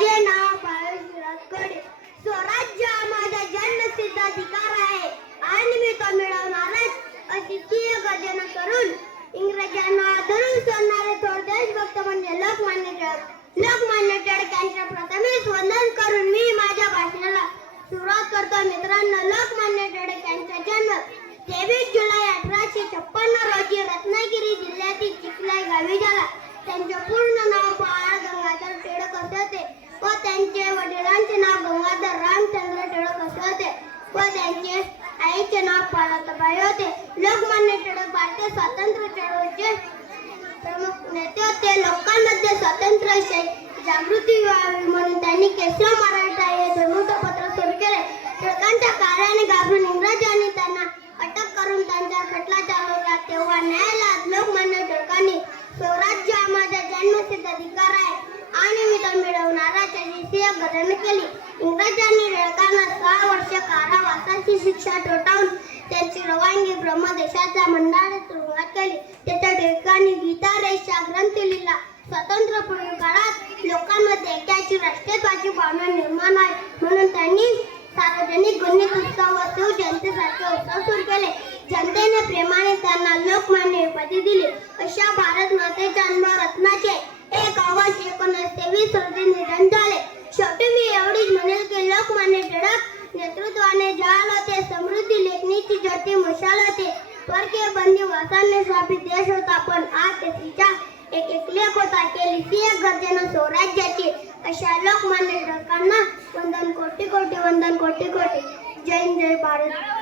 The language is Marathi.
माझे नाव पायस विराजकडे. स्वराज्य हा माझा जन्मसिद्ध अधिकार आहे आणि मी तो मिळवणारच अशी सिंह गर्जना करून इंग्रजांना धरून सोडणारे थोर देशभक्त म्हणजे लोकमान्य टिळक. लोकमान्य टिळक यांच्या प्रथमेच वंदन करून मी माझ्या भाषणाला सुरुवात करतो. मित्रांनो, लोकमान्य टिळक यांचा जन्म 23 जुलै 1856 रोजी रत्नागिरी जिल्ह्यातील चिखली गावी झाला. त्यांचे पूर्ण नाव बाळ गंगाधर टिळक असे होते व त्यांचे वडिलांचे नाव गंगाधर रामचंद्र टिळक असे होते व त्यांचे आईचे नाव पार्वतीबाई होते. लोकमान्य टिळक भारतीय स्वातंत्र्य चळवळीचे प्रमुख नेते होते. लोकांमध्ये स्वातंत्र्याविषयी जागृती व्हावी म्हणून त्यांनी केशव मराठा हे वृत्तपत्र सुरू केले. टिळकांच्या कार्याने घाबरून इंग्रजांनी त्यांना अटक करून त्यांचा खटला चालवला. तेव्हा न्यायालयात लोकमान्य टिळकांनी स्वराज्य हा माझा जन्मसिद्ध अधिकार आहे आणि मी तो मिळवणारच अशी सिंह गर्जना केली. इंग्रजांनी टिळकांना 6 वर्ष कारावासाची शिक्षा ठोठावून त्यांची रवानगी ब्रह्मदेशाच्या मंडाळात तुरुंगात केली. त्याच्या टिळकांनी गीतारेष हा ग्रंथ लिहिला. स्वातंत्र्यपूर्व काळात लोकांमध्ये ऐक्याची राष्ट्रीयत्वाची भावना निर्माण आहे म्हणून त्यांनी सार्वजनिक गणेश उत्सव व शिवजयंतीसारखे उत्सव सुरू केले. जनतेने प्रेमाने त्यांना लोकमान्य उपाधी दिली. अशा भारत मातेच्या रत्नाचे 1 ऑगस्ट 1923 रोजी निधन झाले. शेवटी मी एवढीच म्हणेल की लोकमान्य टिळक नेतृत्वाने जाल होते. समृद्धी लेखणीची ज्योती मशाल होते. परकीय बंदिवासांनी स्थापित देश होता पण आज तिचा एक लेख होता. केली सिंह गर्जना स्वराज्याची. अशा लोकमान्य टिळकांना वंदन, कोटी कोटी वंदन, कोटी कोटी. जय हिंद, जय भारत.